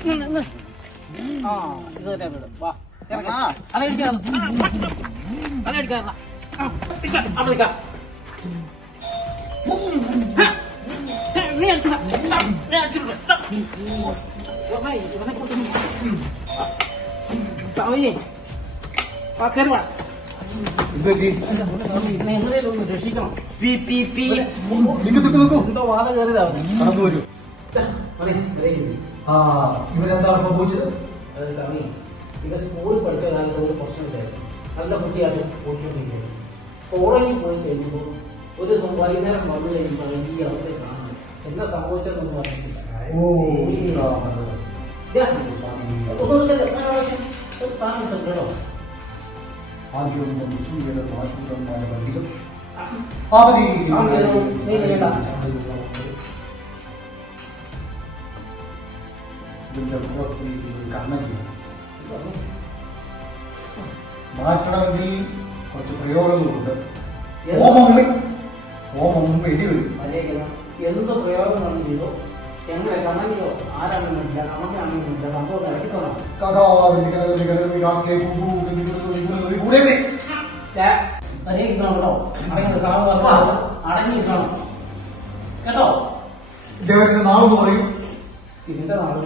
ആ ഇത് തന്നെ വീട് വാ അലടിക്കാ രക്ഷിക്കണം എന്തോ വാദ കയറിയതാവുന്നു. ഇവരെന്താണ് സംഭവിച്ചത്? സ്വാമി ഇവ സ്കൂളിൽ പഠിച്ച കാലത്ത് ഒരു പ്രശ്നമില്ലായിരുന്നു. നല്ല കുട്ടിയാണ് പോയിക്കൊണ്ടിരിക്കുന്നത്. കോളേജിൽ പോയി കഴിയുമ്പോൾ ഒരു ദിവസം വൈകുന്നേരം വന്നു കഴിയുമ്പോൾ ഈ അവസ്ഥ കാണുന്നത് എന്താ സംഭവിച്ചതെന്ന് പറഞ്ഞിട്ടില്ല. കേട്ടോ മാറ്റണമെങ്കിൽ കുറച്ച് പ്രയോഗങ്ങളുണ്ട്. ഹോമം വെടിവരും. എന്ത് പ്രയോഗമാണ് ചെയ്തോ ഞങ്ങളെ കണ്ണനിയോ ആരാണെന്നില്ല നമുക്കാണെന്നില്ല സംഭവം ഇറക്കിത്തോളാം. അടങ്ങിയിരിക്കണം കേട്ടോ. ഇദ്ദേഹത്തിന്റെ നാളെന്ന് പറയും. ഇതിന്റെ നാളുകൾ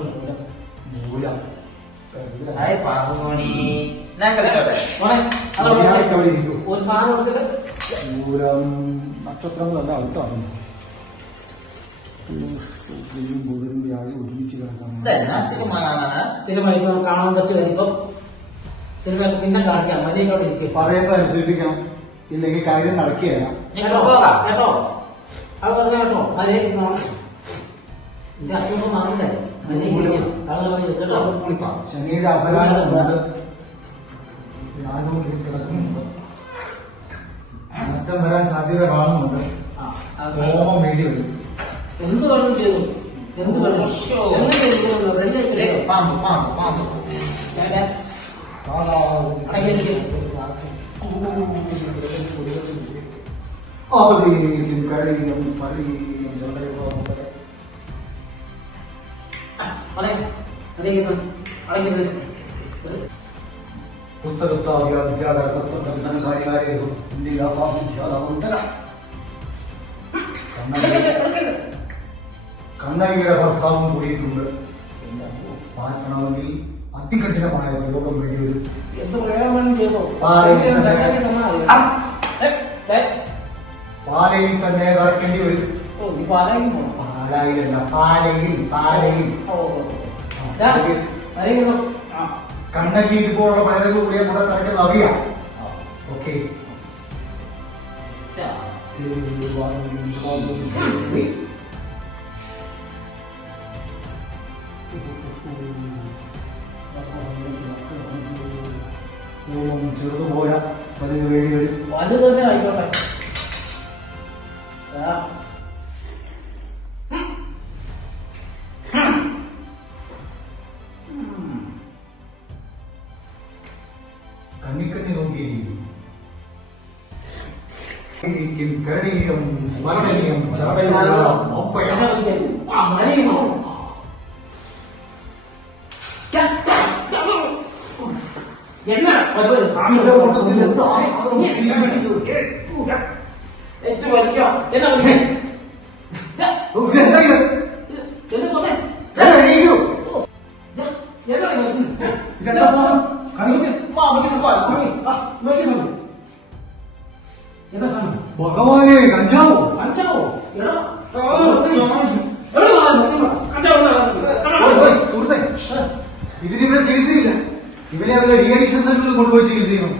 ഒരു സാധനം നക്ഷത്രങ്ങളല്ല അടുത്താണ്. ഒരുമിച്ച് സിനിമ ഇപ്പൊ കാണാൻ പറ്റുമായിരിക്കും. സിനിമ പിന്നെ കാണിക്കാം. മതിയോടെ ഇരിക്കും. പറയുന്നത് അനുസരിപ്പിക്കണം, ഇല്ലെങ്കിൽ കാര്യം നടക്കുകയല്ല. കേട്ടോ അത് പറഞ്ഞ കേട്ടോ. അതേ ഇത് അസുഖം മാറണ്ടേ? ശനിയുടെ അപരാധമുണ്ട്. കിടക്കുന്നുണ്ട്. മാറ്റം വരാൻ സാധ്യത കാണുന്നുണ്ട്. ഹോമം വേണ്ടി വരും. എന്ത് വേണം ചെയ്തു? എന്ത് വേണം കണ്ണകിയുടെ ഭർത്താവും കൂടിയിട്ടുണ്ട്. മാറ്റണമെങ്കിൽ അതികഠിനമായ പ്രയോഗം വേണ്ടി വരും. എന്ത് പ്രയോഗം ചെയ്തോ? പാലയിൽ തന്നെ ഇറക്കേണ്ടി വരും. പാലായിലല്ല, പാലയിൽ. കണ്ണകി ഇതുപോലുള്ള പലരും കൂടിയ കൂടെ തറയ്ക്കുന്നത് അറിയാം. ഓക്കെ ചെറുതുപോരാ, വലുത് വേണ്ടി വരും. വലുത് തന്നെ ആയിക്കോട്ടെ. കണ്ണിക്കണ്ണി നോക്കിയിരിക്കും. കരണീയം സ്മരണീയം ഭഗവാനെ കഞ്ചാവോ സുഹൃത്തെ, ഇതിനിവിടെ ചികിത്സയില്ല. ഇവനെ അവരെ ഡി അഡിക്ഷൻ സെന്ററിൽ കൊണ്ടുപോയി ചികിത്സ ചെയ്യണം.